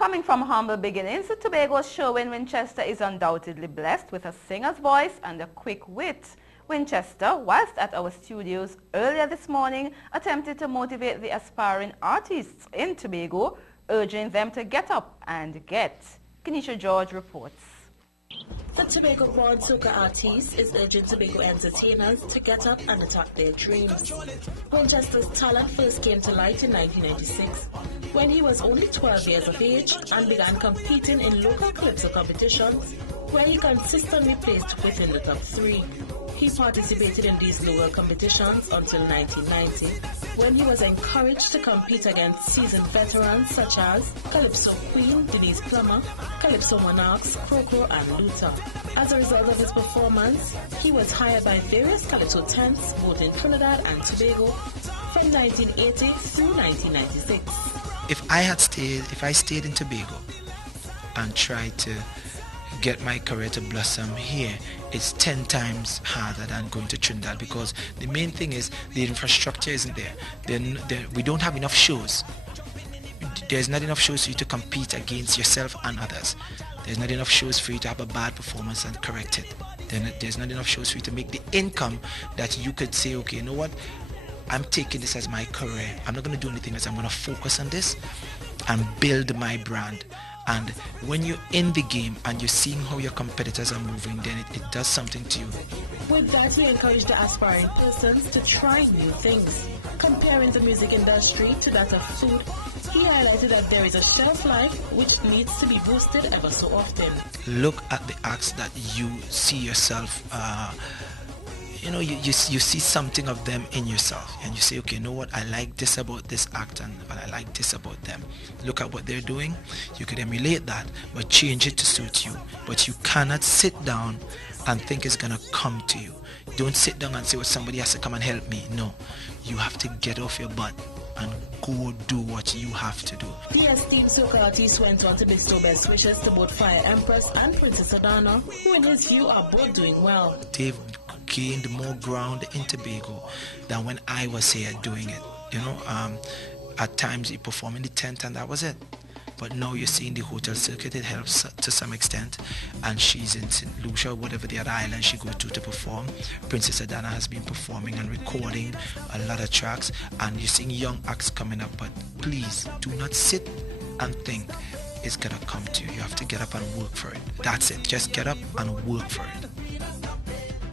Coming from humble beginnings, Tobago Shurwayne Winchester is undoubtedly blessed with a singer's voice and a quick wit. Winchester, whilst at our studios earlier this morning, attempted to motivate the aspiring artists in Tobago, urging them to get up and get. Kenisha George reports. The Tobago-born soca artiste is urging Tobago entertainers to get up and attack their dreams. Winchester's talent first came to light in 1996 when he was only 12 years of age and began competing in local calypso competitions where he consistently placed within the top 3. He participated in these local competitions until 1990 when he was encouraged to compete against seasoned veterans such as Calypso Queen Denise Plummer, Calypso Monarchs Croco and Luther. As a result of his performance, he was hired by various Calypso tents both in Trinidad and Tobago from 1980 through 1996. If I stayed in Tobago and tried to get my career to blossom here, it's 10 times harder than going to Trinidad, because the main thing is the infrastructure isn't there. We don't have enough shows. There's not enough shows for you to compete against yourself and others. There's not enough shows for you to have a bad performance and correct it. There's not enough shows for you to make the income that you could say, okay, you know what, I'm taking this as my career. I'm not going to do anything else. I'm going to focus on this and build my brand. And when you're in the game and you're seeing how your competitors are moving, then it does something to you. With that, we encourage the aspiring persons to try new things. Comparing the music industry to that of food, he highlighted that there is a shelf life which needs to be boosted ever so often. Look at the acts that you see yourself, you see something of them in yourself, and you say, okay, you know what, I like this about this act and I like this about them. Look at what they're doing. You could emulate that, but change it to suit you. But you cannot sit down and think it's gonna come to you. Don't sit down and say, well, somebody has to come and help me. No, you have to get off your butt and go do what you have to do. The esteemed soca artist went on to bestow best wishes to both Fire Empress and Princess Adana, who in his view are both doing well. They've gained more ground in Tobago than when I was here doing it. At times you perform in the tent and that was it. But now you're seeing the hotel circuit, it helps to some extent. And she's in St. Lucia, whatever the other island she goes to perform. Princess Adana has been performing and recording a lot of tracks. And you're seeing young acts coming up. But please, do not sit and think it's going to come to you. You have to get up and work for it. That's it. Just get up and work for it.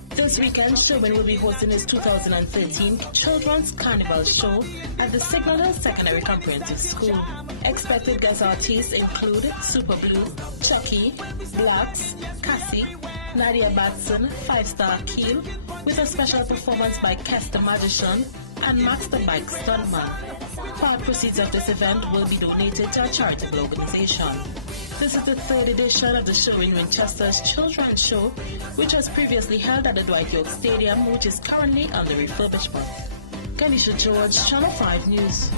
This weekend, Shurwayne will be hosting his 2013 Children's Carnival Show at the Signal Hill Secondary Comprehensive School. Expected guest artists include Super Blue, Chucky, Blacks, Cassie, Nadia Batson, 5-Star Keel, with a special performance by Kes the Magician and Max the Bike Stuntman. Part proceeds of this event will be donated to a charitable organization. This is the 3rd edition of the Shurwayne Winchester's Children's Show, which was previously held at the Dwight York Stadium, which is currently under refurbishment. Kenisha George, Channel 5 News.